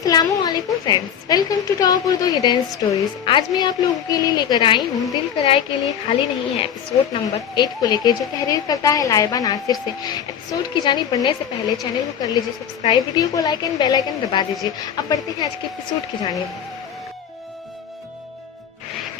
अस्सलामु अलैकुम friends, welcome to top Urdu hidden stories. आज मैं आप लोगों के लिए लेकर आई हूँ दिल कराए के लिए खाली नहीं है एपिसोड नंबर 8 को लेकर, जो तहरीर करता है लाइबा नासिर से। एपिसोड की जानिब बढ़ने से पहले चैनल को कर लीजिए सब्सक्राइब, वीडियो को लाइक एंड बेल आइकन दबा दीजिए। अब बढ़ते हैं आज के एपिसोड की जानिब।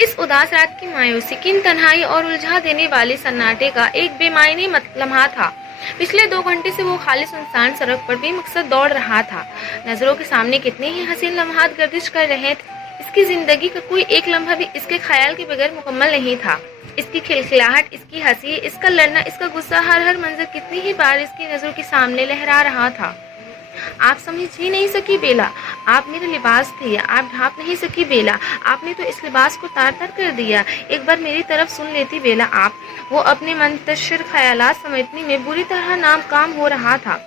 इस उदास रात की मायूसी, किन तन्हाई और उलझा देने वाले सन्नाटे का एक बेमायने लम्हा था। पिछले 2 घंटे से वो खाली सुनसान सड़क पर बेमकसद दौड़ रहा था। नजरों के सामने कितने ही हसीन लम्हात गर्दिश कर रहे थे। इसकी जिंदगी का कोई एक लम्हा भी इसके ख्याल के बगैर मुकम्मल नहीं था। इसकी खिलखिलाहट, इसकी हंसी, इसका लड़ना, इसका गुस्सा, हर मंजर कितनी ही बार इसकी नजरों के सामने लहरा रहा था। आप समझ ही नहीं सकी बेला, आप मेरे लिबास थे, आप ढांप नहीं सकी बेला, आपने तो इस लिबास को तार तार कर दिया। एक बार मेरी तरफ सुन लेती बेला आप। वो अपने मुंतशिर ख्यालात समेटने में बुरी तरह नाकाम हो रहा था।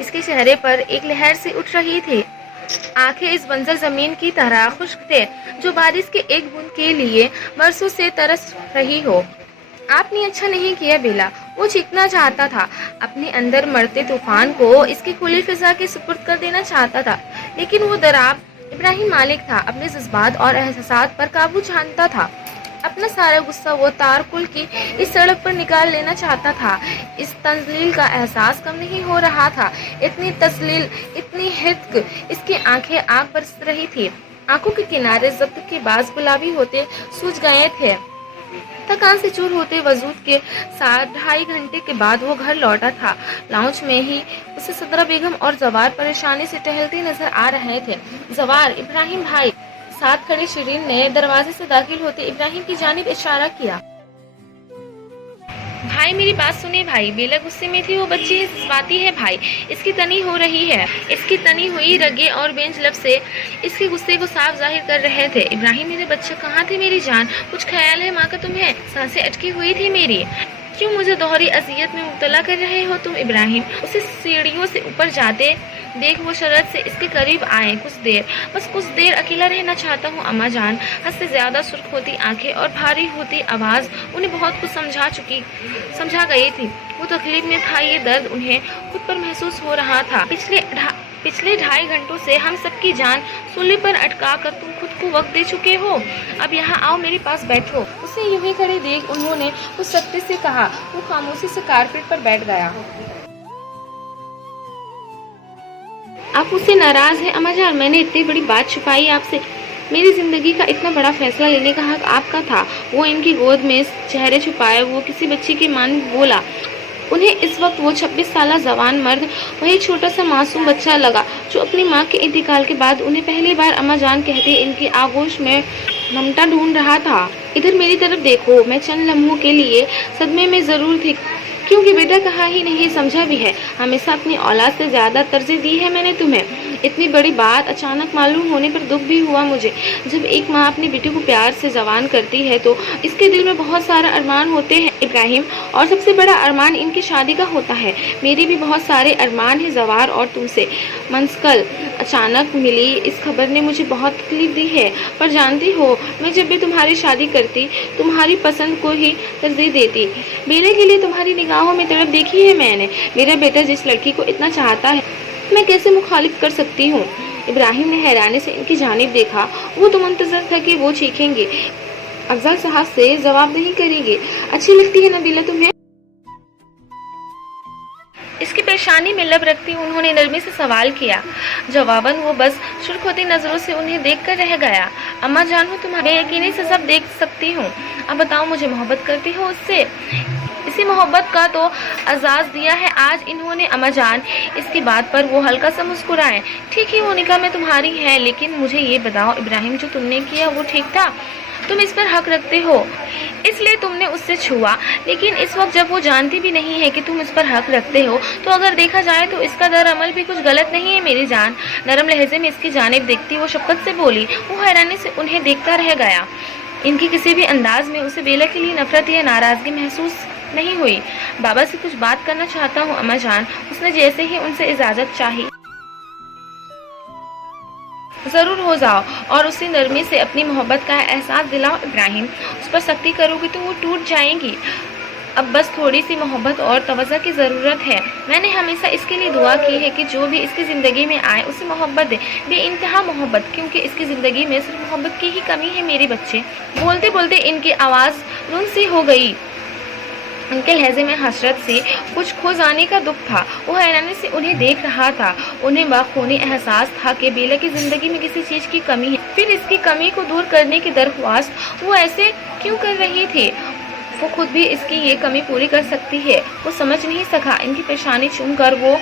इसके चेहरे पर एक लहर से उठ रही थी। आंखें इस बंजर जमीन की तरह खुश्क थे जो बारिश के एक बूंद के लिए बरसों से तरस रही हो। आपने अच्छा नहीं किया बेला, वो चीखना चाहता था। अपने अंदर मरते तूफान को इसकी खुली फिजा के सुपुर्द कर देना चाहता था, लेकिन वो दराब इब्राहिम मालिक था। अपने जज्बात और एहसासात पर काबू जानता था। अपना सारा गुस्सा वो तारकुल की इस सड़क पर निकाल लेना चाहता था। इस तंजलील का एहसास कम नहीं हो रहा था। इतनी तस्लील, इतनी हित्क, इसकी आंखें आग बरस रही थी। आंखों के किनारे जब्त के बाज गुलाबी होते सूझ गए थे। थकान से चूर होते वजूद के साथ 2.5 घंटे के बाद वो घर लौटा था। लाउंज में ही उसे सदरा बेगम और जवार परेशानी से टहलते नजर आ रहे थे। जवार, इब्राहिम भाई। साथ खड़े शिरीन ने दरवाजे से दाखिल होते इब्राहिम की जानिब इशारा किया। भाई मेरी बात सुने भाई। बेला गुस्से में थी। वो बच्ची जज्बाती है भाई, इसकी तनी हो रही है। इसकी तनी हुई रगे और बेंच लब से इसके गुस्से को साफ जाहिर कर रहे थे। इब्राहिम मेरे बच्चे कहाँ थे मेरी जान? कुछ ख्याल है माँ का तुम्हें? सांसें अटकी हुई थी मेरी। क्यों मुझे दोहरी अजियत में मुब्तला कर रहे हो तुम इब्राहिम? उसे सीढ़ियों से ऊपर जाते देख वो शरत से इसके करीब आए। कुछ देर, बस कुछ देर अकेला रहना चाहता हूँ अम्मा जान। हद से ज्यादा सुर्ख होती आंखें और भारी होती आवाज उन्हें बहुत कुछ समझा गई थी। वो तकलीफ में था, ये दर्द उन्हें खुद पर महसूस हो रहा था। पिछले 2.5 घंटों से हम सबकी जान सूली पर अटका कर तुम खुद को वक्त दे चुके हो। अब यहाँ आओ, मेरे पास बैठो। उसे यूं ही खड़े देख उन्होंने उस सख्ती से कहा। वो खामोशी से कारपेट पर बैठ गया। आप मुझसे नाराज हैं अम्मा जान? मैंने इतनी बड़ी बात छुपाई आपसे? मेरी जिंदगी का इतना बड़ा फैसला लेने का हक आपका था। वो इनकी गोद में चेहरे छुपाए वो किसी बच्ची की मान बोला। उन्हें इस वक्त वो 26 साल जवान मर्द वही छोटा सा मासूम बच्चा लगा जो अपनी माँ के इंतकाल के बाद उन्हें पहली बार अम्मा जान कहते इनकी आगोश में ममता ढूंढ रहा था। इधर मेरी तरफ देखो। मैं चंद लम्हों के लिए सदमे में जरूर थी, क्योंकि बेटा कहा ही नहीं समझा भी है। हमेशा अपनी औलाद से ज्यादा तरजीह दी है मैंने तुम्हें। इतनी बड़ी बात अचानक मालूम होने पर दुख भी हुआ मुझे। जब एक माँ अपनी बेटी को प्यार से जवान करती है तो इसके दिल में बहुत सारा अरमान होते हैं इब्राहिम, और सबसे बड़ा अरमान इनकी शादी का होता है। मेरे भी बहुत सारे अरमान हैं जवार, और तुमसे मंसकल अचानक मिली इस खबर ने मुझे बहुत तकलीफ दी है। पर जानती हो, मैं जब भी तुम्हारी शादी करती तुम्हारी पसंद को ही तरजीह देती। बेले के लिए तुम्हारी निगाहों में तड़प देखी है मैंने। मेरा बेटा जिस लड़की को इतना चाहता है मैं कैसे मुखालिफ कर सकती हूँ? इब्राहिम ने हैरानी से इनकी जानिब देखा। वो तो मुंतजर था कि वो चीखेंगे, अफजल साहब से जवाब नहीं करेंगे। अच्छी लगती है नबीला तुम्हें? इसकी परेशानी में लब रखती उन्होंने नरमी से सवाल किया। जवाबन वो बस शुष्क होती नजरों से उन्हें देख कर रह गया। अम्मा जान हो तुम्हारे यकीनी से सब देख सकती हूँ। अब बताओ, मुझे मोहब्बत करती हो उससे? इसी मोहब्बत का तो एजाज दिया है आज इन्होंने अम्मा जान। इसकी बात पर वो हल्का सा मुस्कुराए। ठीक ही वो निकाह में तुम्हारी है, लेकिन मुझे ये बताओ इब्राहिम, जो तुमने किया वो ठीक था? तुम इस पर हक रखते हो, इसलिए तुमने उससे छुआ। लेकिन इस वक्त जब वो जानती भी नहीं है कि तुम इस पर हक रखते हो, तो अगर देखा जाए तो इसका दरअमल भी कुछ गलत नहीं है मेरी जान। नरम लहजे में इसकी जानिब देखती वो शफकत से बोली। वो हैरानी से उन्हें देखता रह गया। इनकी किसी भी अंदाज में उसे बेला के लिए नफरत या नाराजगी महसूस नहीं हुई। बाबा से कुछ बात करना चाहता हूँ अम्मा जान। उसने जैसे ही उनसे इजाजत चाही। जरूर हो जाओ और उसी नरमी से अपनी मोहब्बत का एहसास दिलाओ इब्राहिम। उस पर सख्ती करोगी तो वो टूट जाएंगी। اب بس تھوڑی سی محبت اور توجہ کی ضرورت ہے۔ میں نے ہمیشہ اس کے لیے دعا کی ہے کہ جو بھی اس کی زندگی میں آئے اسے محبت دے، بے انتہا محبت، کیونکہ اس کی زندگی میں صرف محبت کی ہی کمی ہے میرے بچے۔ بولتے بولتے ان کی آواز رن سی ہو گئی۔ ان کے لہجے میں حسرت سے کچھ کھو جانے کا دکھ تھا۔ وہ حیرانی سے انہیں دیکھ رہا تھا۔ انہیں باخونی احساس تھا کہ بیلا کی زندگی میں کسی چیز کی کمی ہے، پھر اس کی کمی کو دور کرنے کی درخواست وہ ایسے کیوں کر رہی تھی؟ وہ خود بھی اس کی یہ کمی پوری کر سکتی ہے۔ وہ سمجھ نہیں سکا۔ ان کی پیشانی چوم کر وہ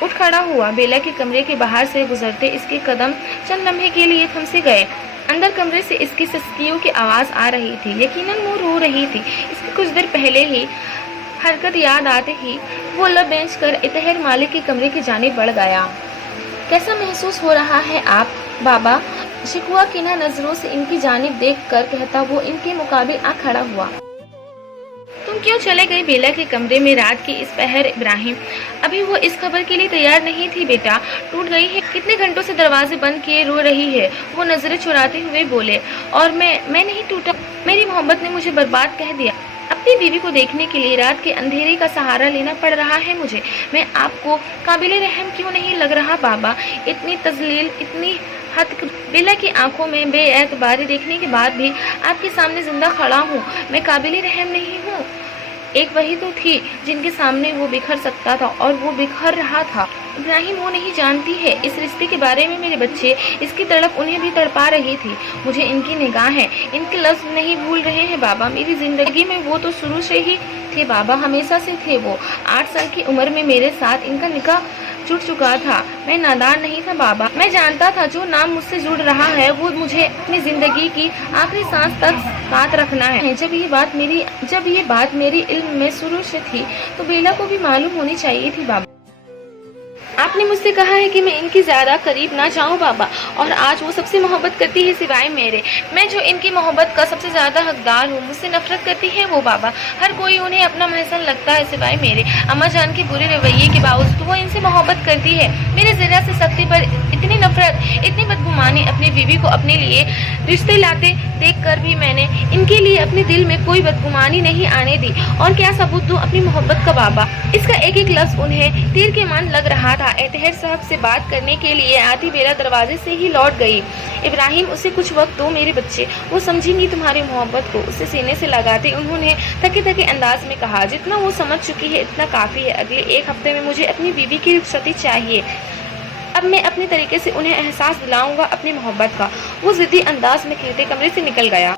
اٹھ کھڑا ہوا۔ بیلا کے کمرے کے باہر سے گزرتے اس کے قدم چند لمحے کے لیے تھم سے گئے۔ اندر کمرے سے اس کی سسکیوں کی آواز آ رہی تھی۔ یقیناً وہ رو رہی تھی۔ اس کی کچھ دیر پہلے ہی حرکت یاد آتے ہی وہ لب بینچ کر اطہر مالک کے کمرے کی جانب بڑھ گیا۔ کیسا محسوس ہو رہا ہے آپ بابا؟ شکوہ کینہ نظروں سے ان کی جانب دیکھ کر کہتا وہ ان کے مقابل آ کھڑا ہوا۔ تم کیوں چلے گئے بیلا کے کمرے میں رات کی اس پہر؟ ابراہیم ابھی وہ اس خبر کے لیے تیار نہیں تھی۔ بیٹا ٹوٹ گئی ہے، کتنے گھنٹوں سے دروازے بند کیے رو رہی ہے۔ وہ نظریں چراتے ہوئے بولے۔ اور میں نہیں ٹوٹا، میری محبت نے مجھے برباد کہہ دیا۔ اپنی بیوی کو دیکھنے کے لیے رات کے اندھیرے کا سہارا لینا پڑ رہا ہے مجھے۔ میں آپ کو قابل رحم کیوں نہیں لگ رہا بابا؟ اتنی تذلیل، اتنی حد بیلا کی آنکھوں میں بے اعتباری دیکھنے کے بعد بھی آپ کے سامنے زندہ کھڑا ہوں۔ میں قابل رحم نہیں ہوں؟ ایک وہی تو تھی جن کے سامنے وہ بکھر سکتا تھا، اور وہ بکھر رہا تھا۔ ابراہیم وہ نہیں جانتی ہے اس رشتے کے بارے میں میرے بچے۔ اس کی تڑپ انہیں بھی تڑپا رہی تھی۔ مجھے ان کی نگاہیں، ان کے لفظ نہیں بھول رہے ہیں بابا۔ میری زندگی میں وہ تو شروع سے ہی تھے بابا، ہمیشہ سے تھے وہ۔ 8 سال کی عمر میں میرے ساتھ ان کا نکاح جڑ چکا تھا۔ میں نادان نہیں تھا بابا، میں جانتا تھا جو نام مجھ سے جڑ رہا ہے وہ مجھے اپنی زندگی کی آخری سانس تک ساتھ رکھنا ہے۔ جب یہ بات میری علم میں شروع سے تھی تو بیلا کو بھی معلوم ہونی چاہیے تھی بابا۔ آپ نے مجھ سے کہا ہے کہ میں ان کی زیادہ قریب نہ جاؤں بابا، اور آج وہ سب سے محبت کرتی ہے سوائے میرے۔ میں جو ان کی محبت کا سب سے زیادہ حقدار ہوں، مجھ سے نفرت کرتی ہے وہ بابا۔ ہر کوئی انہیں اپنا محسن لگتا ہے سوائے میرے۔ اماں جان کے برے رویے کے باوجود وہ ان سے محبت کرتی ہے۔ میرے ذرا سے سختی پر اتنی نفرت، اتنی بدگمانی، اپنی بیوی کو اپنے لیے رشتے لاتے دیکھ کر بھی میں نے ان کے لیے اپنے دل میں کوئی بدگمانی نہیں آنے دی۔ اور کیا ثبوت دوں اپنی محبت کا بابا؟ اس کا ایک ایک لفظ انہیں تیر کے مان لگ رہا تھا۔ اطہر صاحب سے بات کرنے کے لیے آتی بیلا دروازے سے ہی لوٹ گئی۔ ابراہیم اسے کچھ وقت دو میرے بچے، وہ سمجھیں گی تمہاری محبت کو۔ اسے سینے سے لگاتے انہوں نے تھکے تھکے انداز میں کہا، جتنا وہ سمجھ چکی ہے اتنا کافی ہے۔ اگلے 1 ہفتے میں مجھے اپنی بیوی کی رخصتی چاہیے۔ اب میں اپنے طریقے سے انہیں احساس دلاؤں گا اپنی محبت کا۔ وہ ضدی انداز میں کہتے کمرے سے نکل گیا۔